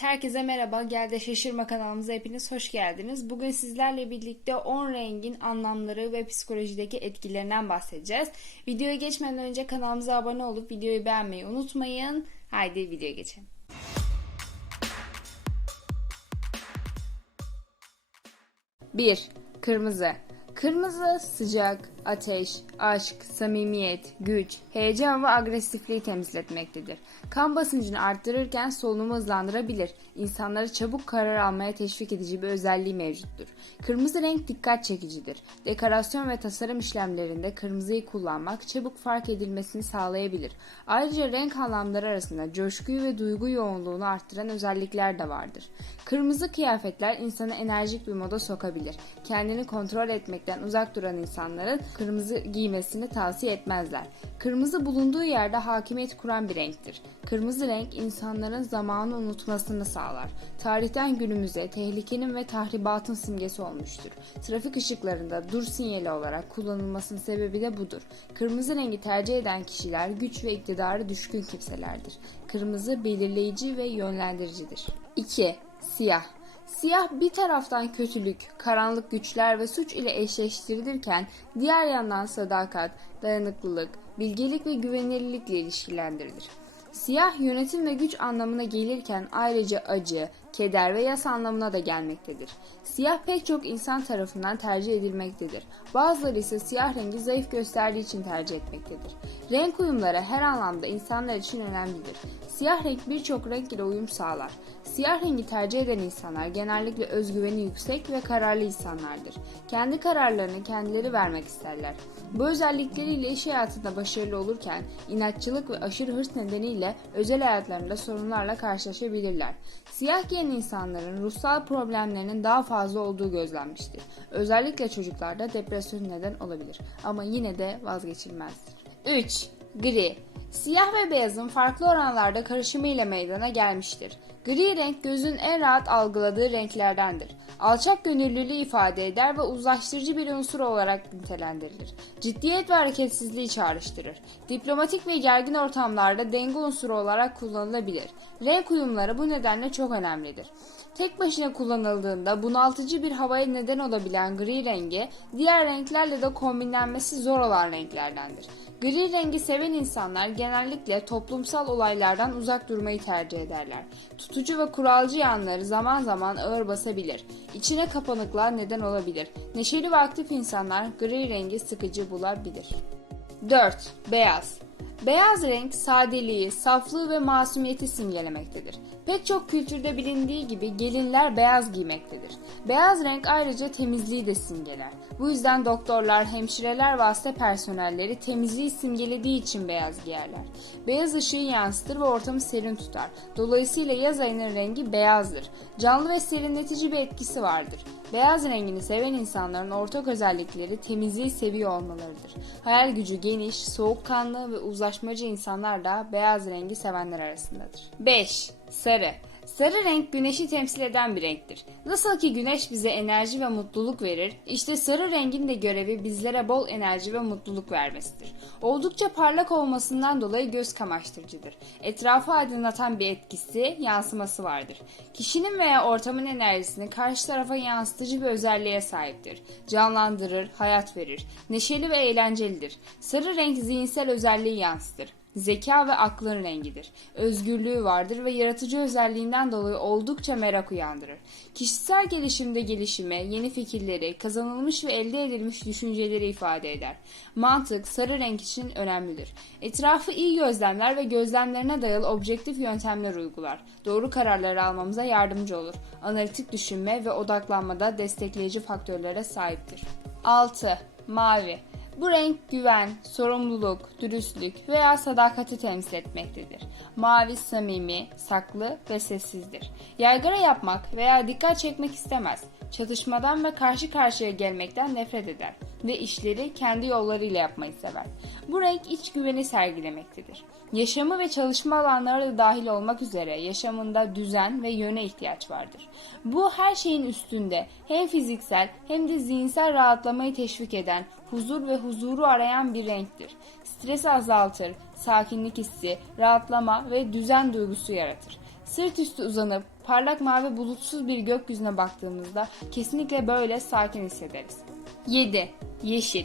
Herkese merhaba. Gel de şaşırma kanalımıza hepiniz hoş geldiniz. Bugün sizlerle birlikte 10 rengin anlamları ve psikolojideki etkilerinden bahsedeceğiz. Videoya geçmeden önce kanalımıza abone olup videoyu beğenmeyi unutmayın. Haydi videoya geçelim. Bir, Kırmızı. Kırmızı sıcak, ateş, aşk, samimiyet, güç, heyecan ve agresifliği temsil Kan basıncını arttırırken solunumu hızlandırabilir. İnsanları çabuk karar almaya teşvik edici bir özelliği mevcuttur. Kırmızı renk dikkat çekicidir. Dekorasyon ve tasarım işlemlerinde kırmızıyı kullanmak çabuk fark edilmesini sağlayabilir. Ayrıca renk anlamları arasında coşkuyu ve duygu yoğunluğunu arttıran özellikler de vardır. Kırmızı kıyafetler insanı enerjik bir moda sokabilir. Kendini kontrol etmekten uzak duran insanların kırmızı giymesini tavsiye etmezler. Kırmızı bulunduğu yerde hakimiyet kuran bir renktir. Kırmızı renk insanların zamanı unutmasını sağlar. Tarihten günümüze tehlikenin ve tahribatın simgesi olmuştur. Trafik ışıklarında dur sinyali olarak kullanılmasının sebebi de budur. Kırmızı rengi tercih eden kişiler güç ve iktidarı düşkün kimselerdir. Kırmızı belirleyici ve yönlendiricidir. 2. Siyah Siyah bir taraftan kötülük, karanlık güçler ve suç ile eşleştirilirken diğer yandan sadakat, dayanıklılık, bilgelik ve güvenilirlikle ilişkilendirilir. Siyah yönetim ve güç anlamına gelirken ayrıca acı, keder ve yas anlamına da gelmektedir. Siyah pek çok insan tarafından tercih edilmektedir. Bazıları ise siyah rengi zayıf gösterdiği için tercih etmektedir. Renk uyumları her anlamda insanlar için önemlidir. Siyah renk birçok renk ile uyum sağlar. Siyah rengi tercih eden insanlar genellikle özgüveni yüksek ve kararlı insanlardır. Kendi kararlarını kendileri vermek isterler. Bu özellikleriyle iş hayatında başarılı olurken inatçılık ve aşırı hırs nedeniyle özel hayatlarında sorunlarla karşılaşabilirler. Siyah giyen insanların ruhsal problemlerinin daha fazla olduğu gözlenmiştir. Özellikle çocuklarda depresyon neden olabilir ama yine de vazgeçilmezdir. 3. Gri Siyah ve beyazın farklı oranlarda karışımı ile meydana gelmiştir. Gri renk gözün en rahat algıladığı renklerdendir. Alçak gönüllülüğü ifade eder ve uzlaştırıcı bir unsur olarak nitelendirilir. Ciddiyet ve hareketsizliği çağrıştırır. Diplomatik ve gergin ortamlarda denge unsuru olarak kullanılabilir. Renk uyumları bu nedenle çok önemlidir. Tek başına kullanıldığında bunaltıcı bir havaya neden olabilen gri rengi diğer renklerle de kombinlenmesi zor olan renklerdendir. Gri rengi seven insanlar genellikle toplumsal olaylardan uzak durmayı tercih ederler. Tutucu ve kuralcı yanları zaman zaman ağır basabilir. İçine kapanıklar neden olabilir. Neşeli ve aktif insanlar gri rengi sıkıcı bulabilir. 4. Beyaz Beyaz renk sadeliği, saflığı ve masumiyeti simgelemektedir. Pek çok kültürde bilindiği gibi gelinler beyaz giymektedir. Beyaz renk ayrıca temizliği de simgeler. Bu yüzden doktorlar, hemşireler ve hasta personelleri temizliği simgelediği için beyaz giyerler. Beyaz ışığı yansıtır ve ortamı serin tutar. Dolayısıyla yaz ayının rengi beyazdır. Canlı ve serinletici bir etkisi vardır. Beyaz rengini seven insanların ortak özellikleri temizliği seviyor olmalarıdır. Hayal gücü geniş, soğukkanlı ve uzlaşmacı insanlar da beyaz rengi sevenler arasındadır. 5. Sarı Sarı renk güneşi temsil eden bir renktir. Nasıl ki güneş bize enerji ve mutluluk verir, işte sarı rengin de görevi bizlere bol enerji ve mutluluk vermesidir. Oldukça parlak olmasından dolayı göz kamaştırıcıdır. Etrafı aydınlatan bir etkisi, yansıması vardır. Kişinin veya ortamın enerjisini karşı tarafa yansıtıcı bir özelliğe sahiptir. Canlandırır, hayat verir. Neşeli ve eğlencelidir. Sarı renk zihinsel özelliği yansıtır zeka ve aklın rengidir. Özgürlüğü vardır ve yaratıcı özelliğinden dolayı oldukça merak uyandırır. Kişisel gelişimde gelişime, yeni fikirleri, kazanılmış ve elde edilmiş düşünceleri ifade eder. Mantık sarı renk için önemlidir. Etrafı iyi gözlemler ve gözlemlerine dayalı objektif yöntemler uygular. Doğru kararları almamıza yardımcı olur. Analitik düşünme ve odaklanmada destekleyici faktörlere sahiptir. 6. Mavi bu renk güven, sorumluluk, dürüstlük veya sadakati temsil etmektedir. Mavi samimi, saklı ve sessizdir. Yaygara yapmak veya dikkat çekmek istemez. Çatışmadan ve karşı karşıya gelmekten nefret eder ve işleri kendi yollarıyla yapmayı sever. Bu renk iç güveni sergilemektedir. Yaşamı ve çalışma alanları da dahil olmak üzere yaşamında düzen ve yöne ihtiyaç vardır. Bu her şeyin üstünde hem fiziksel hem de zihinsel rahatlamayı teşvik eden, huzur ve huzuru arayan bir renktir. Stresi azaltır, sakinlik hissi, rahatlama ve düzen duygusu yaratır. Sırt üstü uzanıp parlak mavi bulutsuz bir gökyüzüne baktığımızda kesinlikle böyle sakin hissederiz. 7. Yeşil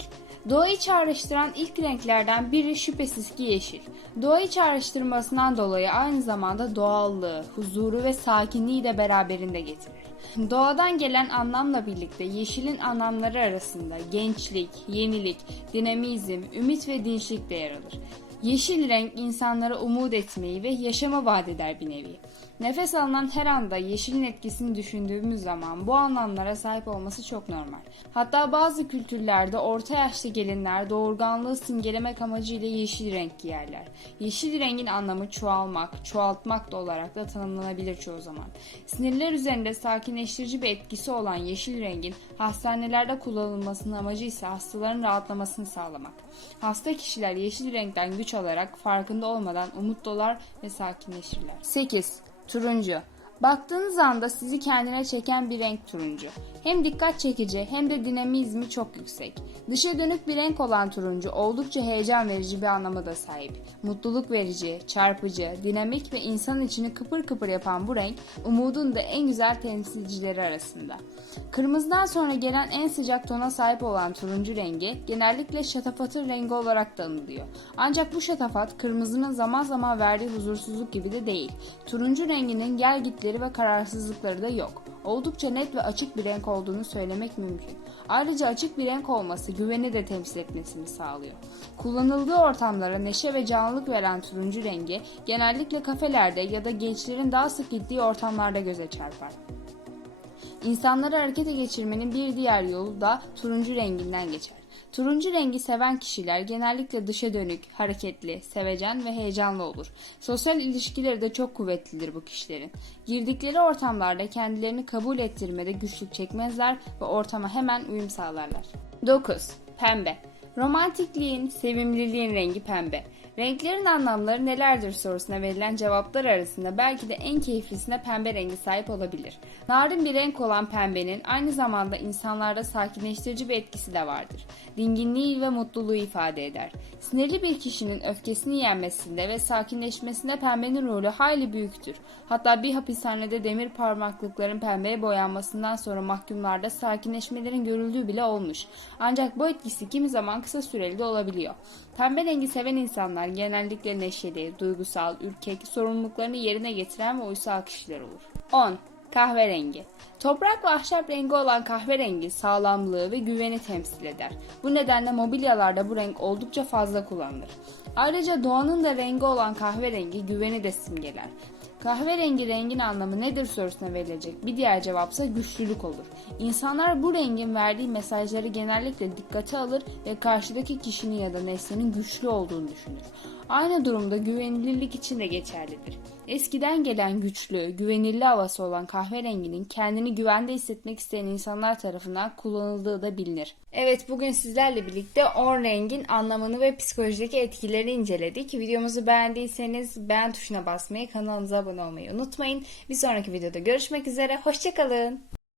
Doğayı çağrıştıran ilk renklerden biri şüphesiz ki yeşil. Doğayı çağrıştırmasından dolayı aynı zamanda doğallığı, huzuru ve sakinliği de beraberinde getirir. Doğadan gelen anlamla birlikte yeşilin anlamları arasında gençlik, yenilik, dinamizm, ümit ve dinçlik de yer alır. Yeşil renk insanlara umut etmeyi ve yaşama vaat eder bir nevi. Nefes alınan her anda yeşilin etkisini düşündüğümüz zaman bu anlamlara sahip olması çok normal. Hatta bazı kültürlerde orta yaşlı gelinler doğurganlığı simgelemek amacıyla yeşil renk giyerler. Yeşil rengin anlamı çoğalmak, çoğaltmak da olarak da tanımlanabilir çoğu zaman. Sinirler üzerinde sakinleştirici bir etkisi olan yeşil rengin hastanelerde kullanılmasının amacı ise hastaların rahatlamasını sağlamak. Hasta kişiler yeşil renkten güç alarak farkında olmadan umut dolar ve sakinleşirler. 8. Turuncu Baktığınız anda sizi kendine çeken bir renk turuncu. Hem dikkat çekici hem de dinamizmi çok yüksek. Dışa dönük bir renk olan turuncu oldukça heyecan verici bir anlamı da sahip. Mutluluk verici, çarpıcı, dinamik ve insan içini kıpır kıpır yapan bu renk umudun da en güzel temsilcileri arasında. Kırmızıdan sonra gelen en sıcak tona sahip olan turuncu rengi genellikle şatafatın rengi olarak da anılıyor. Ancak bu şatafat kırmızının zaman zaman verdiği huzursuzluk gibi de değil. Turuncu renginin gel gitleri ve kararsızlıkları da yok. Oldukça net ve açık bir renk olduğunu söylemek mümkün. Ayrıca açık bir renk olması güveni de temsil etmesini sağlıyor. Kullanıldığı ortamlara neşe ve canlılık veren turuncu rengi genellikle kafelerde ya da gençlerin daha sık gittiği ortamlarda göze çarpar. İnsanları harekete geçirmenin bir diğer yolu da turuncu renginden geçer. Turuncu rengi seven kişiler genellikle dışa dönük, hareketli, sevecen ve heyecanlı olur. Sosyal ilişkileri de çok kuvvetlidir bu kişilerin. Girdikleri ortamlarda kendilerini kabul ettirmede güçlük çekmezler ve ortama hemen uyum sağlarlar. 9. Pembe Romantikliğin, sevimliliğin rengi pembe. Renklerin anlamları nelerdir sorusuna verilen cevaplar arasında belki de en keyiflisine pembe rengi sahip olabilir. Narin bir renk olan pembenin aynı zamanda insanlarda sakinleştirici bir etkisi de vardır. Dinginliği ve mutluluğu ifade eder. Sinirli bir kişinin öfkesini yenmesinde ve sakinleşmesinde pembenin rolü hayli büyüktür. Hatta bir hapishanede demir parmaklıkların pembeye boyanmasından sonra mahkumlarda sakinleşmelerin görüldüğü bile olmuş. Ancak bu etkisi kimi zaman kısa süreli de olabiliyor. Pembe rengi seven insanlar genellikle neşeli, duygusal, ürkek, sorumluluklarını yerine getiren ve uysal kişiler olur. 10. Kahverengi Toprak ve ahşap rengi olan kahverengi sağlamlığı ve güveni temsil eder. Bu nedenle mobilyalarda bu renk oldukça fazla kullanılır. Ayrıca doğanın da rengi olan kahverengi güveni de simgeler. Kahverengi rengin anlamı nedir sorusuna verilecek bir diğer cevapsa güçlülük olur. İnsanlar bu rengin verdiği mesajları genellikle dikkate alır ve karşıdaki kişinin ya da nesnenin güçlü olduğunu düşünür. Aynı durumda güvenilirlik için de geçerlidir. Eskiden gelen güçlü, güvenilli havası olan kahverenginin kendini güvende hissetmek isteyen insanlar tarafından kullanıldığı da bilinir. Evet bugün sizlerle birlikte 10 rengin anlamını ve psikolojideki etkilerini inceledik. Videomuzu beğendiyseniz beğen tuşuna basmayı, kanalımıza abone olmayı unutmayın. Bir sonraki videoda görüşmek üzere, hoşçakalın.